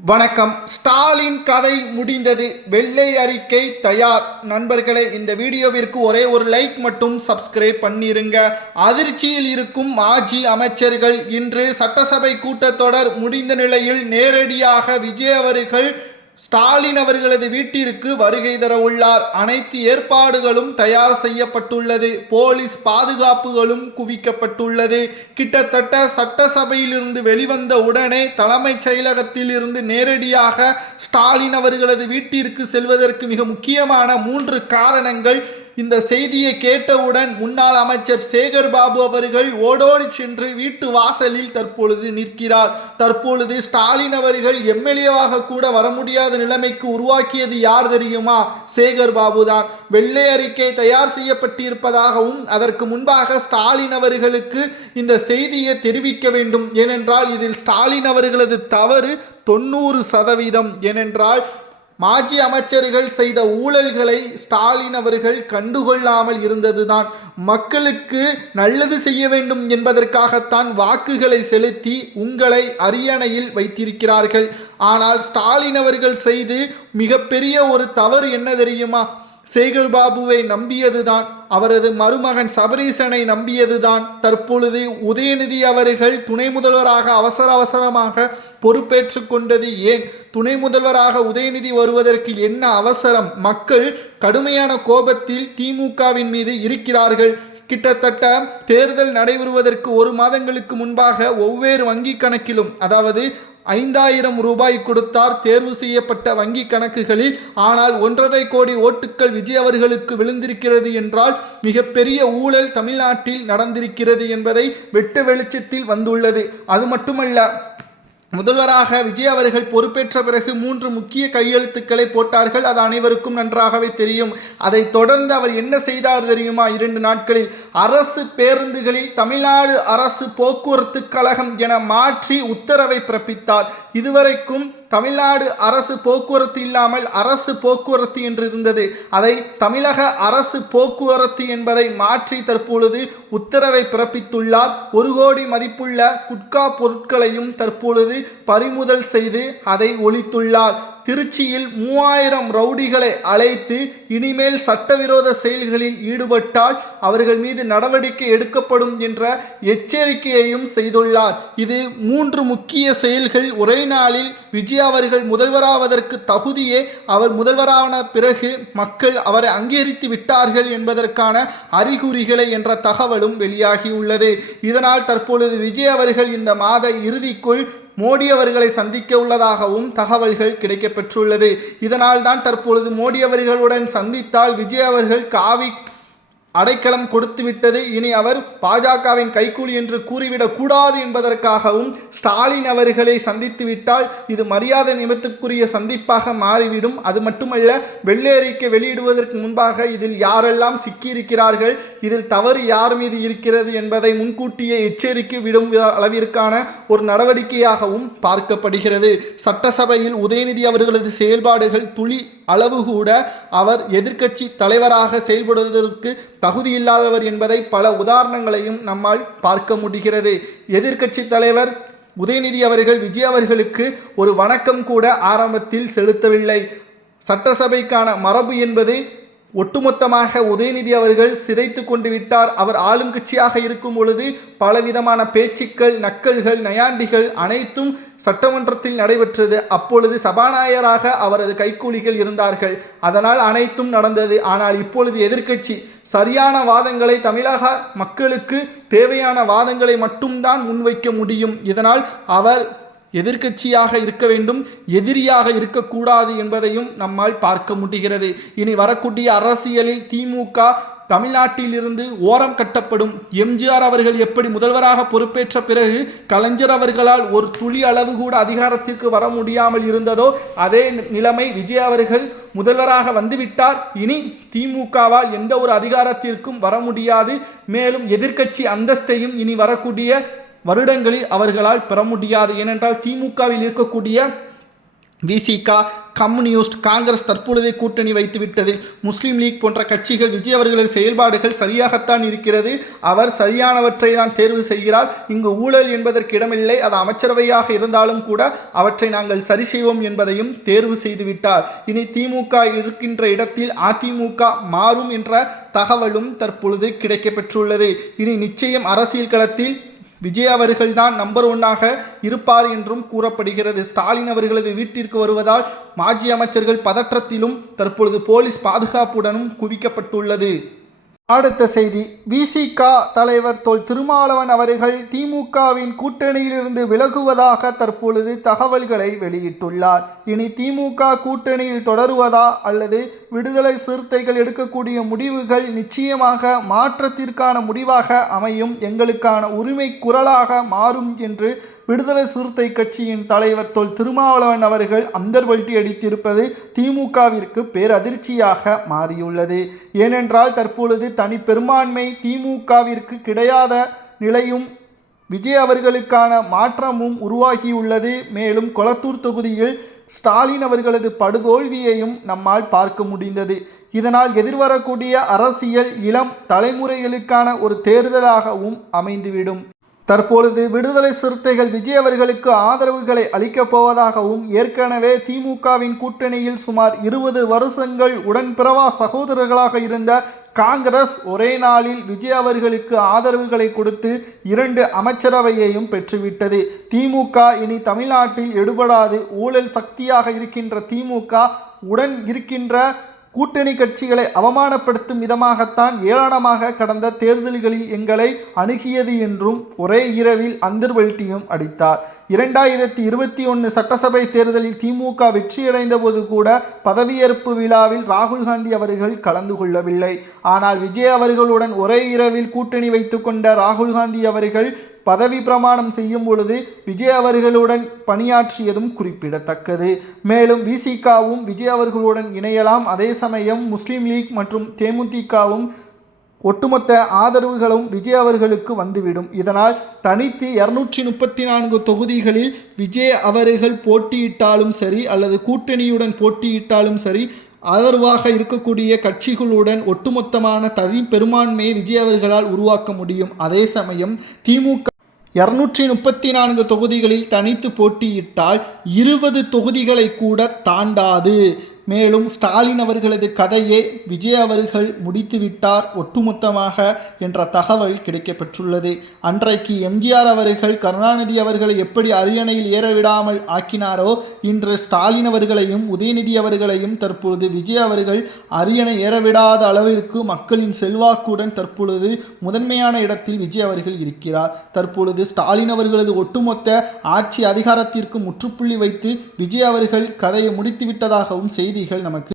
வணக்கம். ஸ்டாலின் கதை முடிந்தது. வெள்ளை அறிக்கை தயார். நண்பர்களே, இந்த வீடியோவிற்கு ஒரே ஒரு லைக் மட்டும் சப்ஸ்கிரைப் பண்ணிருங்க. அதிர்ச்சியில் இருக்கும் மாஜி அமைச்சர்கள். இன்று சட்டசபை கூட்டத்தொடர் முடிந்த நிலையில் நேரடியாக விஜய் அவர்கள் ஸ்டாலின் அவர்களது வீட்டிற்கு வருகை தர உள்ளார். அனைத்து ஏற்பாடுகளும் தயார் செய்யப்பட்டுள்ளது. போலீஸ் பாதுகாப்புகளும் குவிக்கப்பட்டுள்ளது. கிட்டத்தட்ட சட்டசபையிலிருந்து வெளிவந்த உடனே தலைமைச் செயலகத்தில் இருந்து நேரடியாக ஸ்டாலின் அவர்களது வீட்டிற்கு செல்வதற்கு மிக முக்கியமான 3 காரணங்கள். இந்த செய்தியை கேட்டவுடன் முன்னாள் அமைச்சர் சேகர் பாபு அவர்கள் ஓடோடி சென்று வீட்டு வாசலில் தற்பொழுது நிற்கிறார். தற்பொழுது ஸ்டாலின் அவர்கள் எம்எல்ஏவாக கூட வர முடியாத நிலைமைக்கு உருவாக்கியது யார் தெரியுமா? சேகர் பாபு தான். வெள்ளை அறிக்கை தயார் செய்யப்பட்டிருப்பதாகவும் அதற்கு முன்பாக ஸ்டாலின் அவர்களுக்கு இந்த செய்தியை தெரிவிக்க வேண்டும். ஏனென்றால் இதில் ஸ்டாலின் அவர்களது தவறு 90%. ஏனென்றால் மாஜி அமைச்சர்கள் செய்த ஊழல்களை ஸ்டாலின் அவர்கள் கண்டுகொள்ளாமல் இருந்ததுதான். மக்களுக்கு நல்லது செய்ய வேண்டும் என்பதற்காகத்தான் வாக்குகளை செலுத்தி உங்களை அரியணையில் வைத்திருக்கிறார்கள். ஆனால் ஸ்டாலின் அவர்கள் செய்து மிகப்பெரிய ஒரு தவறு என்ன தெரியுமா? சேகர் பாபுவை நம்பியதுதான். அவரது மருமகன் சபரீசனை நம்பியதுதான். தற்பொழுது உதயநிதி அவர்கள் துணை முதல்வராக அவசரமாக பொறுப்பேற்று கொண்டது ஏன்? துணை முதல்வராக உதயநிதி வருவதற்கு என்ன அவசரம்? மக்கள் கடுமையான கோபத்தில் திமுகவின் மீது இருக்கிறார்கள். கிட்டத்தட்ட தேர்தல் நடைபெறுவதற்கு 1 மாதங்களுக்கு முன்பாக ஒவ்வொரு வங்கி கணக்கிலும், அதாவது 5000 ரூபாய் கொடுத்தார் தேர்வு செய்யப்பட்ட வங்கி கணக்குகளில். ஆனால் 1.5 கோடி ஓட்டுக்கள் விஜய் அவர்களுக்கு விழுந்திருக்கிறது என்றால் மிகப்பெரிய ஊழல் தமிழ்நாட்டில் நடந்திருக்கிறது என்பதை வெட்ட வெளிச்சத்தில் வந்துள்ளது. அது மட்டுமல்ல, முதல்வராக விஜய் அவர்கள் பொறுப்பேற்ற பிறகு 3 முக்கிய கையெழுத்துக்களை போட்டார்கள். அது அனைவருக்கும் நன்றாகவே தெரியும். அதை தொடர்ந்து அவர் என்ன செய்தார் தெரியுமா? 2 நாட்களில் அரசு பேருந்துகளில் தமிழ்நாடு அரசு போக்குவரத்து கழகம் என மாற்றி உத்தரவை பிறப்பித்தார். இதுவரைக்கும் தமிழ்நாடு அரசு போக்குவரத்து இல்லாமல் அரசு போக்குவரத்து என்று இருந்தது. அதை தமிழக அரசு போக்குவரத்து என்பதை மாற்றி தற்பொழுது உத்தரவை பிறப்பித்துள்ளார். 1 கோடி மதிப்புள்ள குட்கா பொருட்களையும் தற்பொழுது பறிமுதல் செய்து அதை ஒழித்துள்ளார். திருச்சியில் 3000 ரவுடிகளை அழைத்து இனிமேல் சட்டவிரோத செயல்களில் ஈடுபட்டால் அவர்கள் மீது நடவடிக்கை எடுக்கப்படும் என்ற எச்சரிக்கையையும் செய்துள்ளார். இது 3 முக்கிய செயல்கள் ஒரே நாளில். விஜய் அவர்கள் முதல்வராவதற்கு தகுதியே அவர் முதல்வரான பிறகு மக்கள் அவரை அங்கீகரித்து விட்டார்கள் என்பதற்கான அறிகுறிகளை என்ற தகவலும் வெளியாகியுள்ளது. இதனால் தற்பொழுது விஜய் அவர்கள் இந்த மாத இறுதிக்குள் மோடி அவர்களை சந்திக்க உள்ளதாகவும் தகவல்கள் கிடைக்கப்பெற்றுள்ளது. இதனால் தான் தற்பொழுது மோடி அவர்களுடன் சந்தித்தால் விஜய் அவர்கள் காவி அடைக்கலம் கொடுத்துவிட்டது. இனி அவர் பாஜகவின் கைக்கூலி என்று கூறிவிடக் கூடாது என்பதற்காகவும் ஸ்டாலின் அவர்களை சந்தித்து விட்டால் இது மரியாதை நிமித்தக்குரிய சந்திப்பாக மாறிவிடும். அது மட்டுமல்ல, வெள்ளை அறிக்கை வெளியிடுவதற்கு முன்பாக இதில் யாரெல்லாம் சிக்கியிருக்கிறார்கள், இதில் தவறு யார் மீது இருக்கிறது என்பதை முன்கூட்டியே எச்சரிக்கை விடும் அளவிற்கான ஒரு நடவடிக்கையாகவும் பார்க்கப்படுகிறது. சட்டசபையில் உதயநிதி அவர்களது செயல்பாடுகள் துளி அளவு கூட அவர் எதிர்க்கட்சி தலைவராக செயல்படுவதற்கு தகுதியில்லாதவர் என்பதை பல உதாரணங்களையும் நம்மால் பார்க்க முடிகிறது. எதிர்க்கட்சி தலைவர் உதயநிதி அவர்கள் விஜய் அவர்களுக்கு ஒரு வணக்கம் கூட ஆரம்பத்தில் செலுத்தவில்லை. சட்டசபைக்கான மரபு என்பது ஒட்டுமொத்தமாக உதயநிதி அவர்கள் சிதைத்து கொண்டு விட்டார். அவர் ஆளும் கட்சியாக இருக்கும் பொழுது பலவிதமான பேச்சுக்கள், நக்கல்கள், நயாண்டிகள் அனைத்தும் சட்டமன்றத்தில் நடைபெற்றது. அப்பொழுது சபாநாயகராக அவரது கைக்கூலிகள் இருந்தார்கள். அதனால் அனைத்தும் நடந்தது. ஆனால் இப்பொழுது எதிர்க்கட்சி சரியான வாதங்களை, தமிழக மக்களுக்கு தேவையான வாதங்களை மட்டும்தான் முன்வைக்க முடியும். இதனால் அவர் எதிர்க்கட்சியாக இருக்க வேண்டும், எதிரியாக இருக்கக்கூடாது என்பதையும் நம்மால் பார்க்க முடிகிறது. இனி வரக்கூடிய அரசியலில் திமுக தமிழ்நாட்டில் இருந்து ஓரம் கட்டப்படும். எம்ஜிஆர் அவர்கள் எப்படி முதல்வராக பொறுப்பேற்ற பிறகு கலைஞர் அவர்களால் ஒரு துளி அளவு கூட அதிகாரத்திற்கு வர முடியாமல் இருந்ததோ அதே நிலைமை விஜய் அவர்கள் முதல்வராக வந்துவிட்டார். இனி திமுகவால் எந்த ஒரு அதிகாரத்திற்கும் வர முடியாது. மேலும் எதிர்க்கட்சி அந்தஸ்தையும் இனி வரக்கூடிய வருடங்களில் அவர்களால் பெற முடியாது. ஏனென்றால் திமுகவில் இருக்கக்கூடிய விசிக, கம்யூனிஸ்ட், காங்கிரஸ் தற்பொழுதே கூட்டணி வைத்துவிட்டது. முஸ்லீம் லீக் போன்ற கட்சிகள் விஜய் அவர்களது செயல்பாடுகள் சரியாகத்தான் இருக்கிறது. அவர் சரியானவற்றை தான் தேர்வு செய்கிறார். இங்கு ஊழல் என்பதற்கு இடமில்லை. அது அமைச்சரவையாக இருந்தாலும் கூட அவற்றை நாங்கள் சரி செய்வோம் என்பதையும் தேர்வு செய்துவிட்டார். இனி திமுக இருக்கின்ற இடத்தில் அதிமுக மாறும் என்ற தகவலும் தற்பொழுது கிடைக்கப்பெற்றுள்ளது. இனி நிச்சயம் அரசியல் களத்தில் விஜய் அவர்கள்தான் நம்பர் 1ஆக இருப்பார் என்றும் கூறப்படுகிறது. ஸ்டாலின் அவர்களது வீட்டிற்கு வருவதால் மாஜி அமைச்சர்கள் பதற்றத்திலும் தற்பொழுது போலீஸ் பாதுகாப்புடனும் குவிக்கப்பட்டுள்ளது. அடுத்த செய்தி, விசிக தலைவர் தொல் திருமாவளவன் அவர்கள் திமுகவின் கூட்டணியிலிருந்து விலகுவதாக தற்பொழுது தகவல்களை வெளியிட்டுள்ளார். இனி திமுக கூட்டணியில் தொடருவதா அல்லது விடுதலை சிறுத்தைகள் எடுக்கக்கூடிய முடிவுகள் நிச்சயமாக மாற்றத்திற்கான முடிவாக அமையும், எங்களுக்கான உரிமை குரலாக மாறும் என்று விடுதலை சிறுத்தை கட்சியின் தலைவர் தொல் திருமாவளவன் அவர்கள் அந்தர்வல்டி அடித்திருப்பது திமுகவிற்கு பேரதிர்ச்சியாக மாறியுள்ளது. ஏனென்றால் தற்பொழுது தனி பெரும்பான்மை திமுகவிற்கு கிடையாத நிலையும் விஜய் அவர்களுக்கான மாற்றமும் உருவாகியுள்ளது. மேலும் கொளத்தூர் தொகுதியில் ஸ்டாலின் அவர்களது படுதோல்வியையும் நம்மால் பார்க்க முடிந்தது. இதனால் எதிர்வரக்கூடிய அரசியல் இளம் தலைமுறைகளுக்கான ஒரு தேர்தலாகவும் அமைந்துவிடும். தற்பொழுது விடுதலை சிறுத்தைகள் விஜய் அவர்களுக்கு ஆதரவுகளை அளிக்கப் போவதாகவும், ஏற்கனவே திமுகவின் கூட்டணியில் சுமார் 20 வருஷங்கள் உடன்பிறவா சகோதரர்களாக இருந்த காங்கிரஸ் ஒரே நாளில் விஜய் அவர்களுக்கு ஆதரவுகளை கொடுத்து 2 அமைச்சரவையையும் பெற்றுவிட்டது. திமுக இனி தமிழ்நாட்டில் எடுபடாது. ஊழல் சக்தியாக இருக்கின்ற திமுக உடன் இருக்கின்ற கூட்டணி கட்சிகளை அவமானப்படுத்தும் விதமாகத்தான் ஏளனமாக கடந்த தேர்தல்களில் எங்களை அணுகியது என்றும் ஒரே இரவில் அந்தர்வல்ட்டியும் அடித்தார். 2021 சட்டசபை தேர்தலில் திமுக வெற்றியடைந்த போது கூட பதவியேற்பு விழாவில் ராகுல் காந்தி அவர்கள் கலந்து கொள்ளவில்லை. ஆனால் விஜய் அவர்களுடன் ஒரே இரவில் கூட்டணி வைத்து கொண்ட ராகுல் காந்தி அவர்கள் பதவி பிரமாணம் செய்யும் பொழுது விஜய் அவர்களுடன் பணியாற்றியதும் குறிப்பிடத்தக்கது. மேலும் விசிகாவும் விஜய் அவர்களுடன் இணையலாம். அதே சமயம் முஸ்லீம் லீக் மற்றும் தேமுதிகவும் ஒட்டுமொத்த ஆதரவுகளும் விஜய் அவர்களுக்கு வந்துவிடும். இதனால் தனித்து 234 தொகுதிகளில் விஜய் அவர்கள் போட்டியிட்டாலும் சரி அல்லது கூட்டணியுடன் போட்டியிட்டாலும் சரி, ஆதரவாக இருக்கக்கூடிய கட்சிகளுடன் ஒட்டுமொத்தமான தனி பெரும்பான்மையை விஜய் அவர்களால் உருவாக்க முடியும். அதே சமயம் திமுக 234 தொகுதிகளில் தனித்து போட்டியிட்டால் 20 தொகுதிகளை கூட தாண்டாது. மேலும் ஸ்டாலின் அவர்களது கதையை விஜய் அவர்கள் முடித்துவிட்டார் ஒட்டுமொத்தமாக என்ற தகவல் கிடைக்கப்பெற்றுள்ளது. அன்றைக்கு எம்ஜிஆர் அவர்கள் கருணாநிதி அவர்களை எப்படி அரியணையில் ஏறவிடாமல் ஆக்கினாரோ, இன்று ஸ்டாலின் அவர்களையும் உதயநிதி அவர்களையும் தற்பொழுது விஜய் அவர்கள் அரியணை ஏறவிடாத அளவிற்கு மக்களின் செல்வாக்குடன் தற்பொழுது முதன்மையான இடத்தில் விஜய் அவர்கள் இருக்கிறார். தற்பொழுது ஸ்டாலின் அவர்களது ஒட்டுமொத்த ஆட்சி அதிகாரத்திற்கு முற்றுப்புள்ளி வைத்து விஜய் அவர்கள் கதையை முடித்துவிட்டதாகவும் செய்திகள் நமக்கு